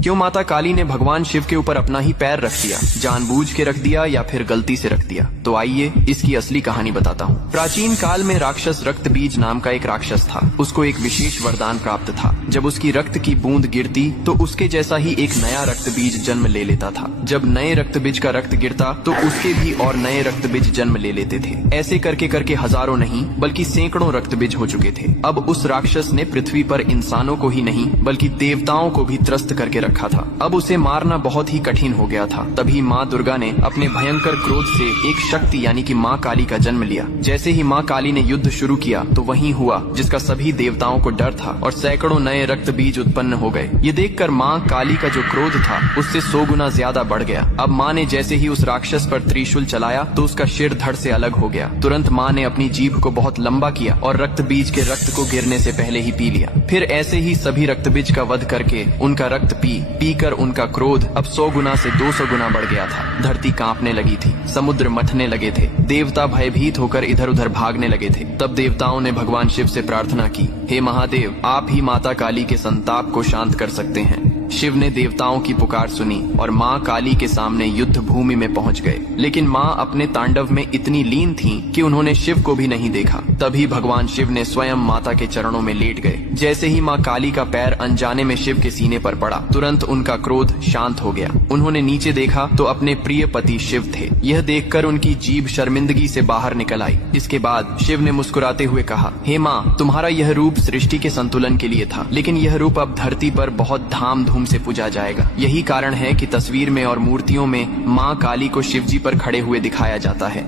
क्यों माता काली ने भगवान शिव के ऊपर अपना ही पैर रख दिया? जानबूझ के रख दिया या फिर गलती से रख दिया? तो आइए इसकी असली कहानी बताता हूँ। प्राचीन काल में राक्षस रक्तबीज नाम का एक राक्षस था। उसको एक विशेष वरदान प्राप्त था। जब उसकी रक्त की बूंद गिरती तो उसके जैसा ही एक नया रक्तबीज जन्म ले लेता था। जब नए रक्तबीज का रक्त गिरता तो उसके भी और नए रक्तबीज जन्म ले लेते थे। ऐसे करके करके हजारों नहीं बल्कि सैकड़ों रक्तबीज हो चुके थे। अब उस राक्षस ने पृथ्वी पर इंसानों को ही नहीं बल्कि देवताओं को भी त्रस्त करके रखा था। अब उसे मारना बहुत ही कठिन हो गया था। तभी माँ दुर्गा ने अपने भयंकर क्रोध से एक शक्ति यानी कि माँ काली का जन्म लिया। जैसे ही माँ काली ने युद्ध शुरू किया तो वही हुआ जिसका सभी देवताओं को डर था और सैकड़ों नए रक्त बीज उत्पन्न हो गए। ये देखकर माँ काली का जो क्रोध था उससे 100 गुना ज्यादा बढ़ गया। अब माँ ने जैसे ही उस राक्षस पर त्रिशूल चलाया तो उसका सिर धड़ से अलग हो गया। तुरंत माँ ने अपनी जीभ को बहुत लंबा किया और रक्त बीज के रक्त को गिरने से पहले ही पी लिया। फिर ऐसे ही सभी रक्त बीज का वध करके उनका रक्त पी कर उनका क्रोध अब 100 गुना से 200 गुना बढ़ गया था। धरती कांपने लगी थी, समुद्र मथने लगे थे, देवता भयभीत होकर इधर उधर भागने लगे थे। तब देवताओं ने भगवान शिव से प्रार्थना की, हे महादेव, आप ही माता काली के संताप को शांत कर सकते हैं। शिव ने देवताओं की पुकार सुनी और माँ काली के सामने युद्ध भूमि में पहुंच गए। लेकिन माँ अपने तांडव में इतनी लीन थीं कि उन्होंने शिव को भी नहीं देखा। तभी भगवान शिव ने स्वयं माता के चरणों में लेट गए। जैसे ही माँ काली का पैर अनजाने में शिव के सीने पर पड़ा, तुरंत उनका क्रोध शांत हो गया। उन्होंने नीचे देखा तो अपने प्रिय पति शिव थे। यह देखकर उनकी जीभ शर्मिंदगी से बाहर निकल आई। इसके बाद शिव ने मुस्कुराते हुए कहा, हे माँ, तुम्हारा यह रूप सृष्टि के संतुलन के लिए था, लेकिन यह रूप अब धरती पर बहुत धाम धूम से पूजा जाएगा। यही कारण है कि तस्वीर में और मूर्तियों में माँ काली को शिवजी पर खड़े हुए दिखाया जाता है।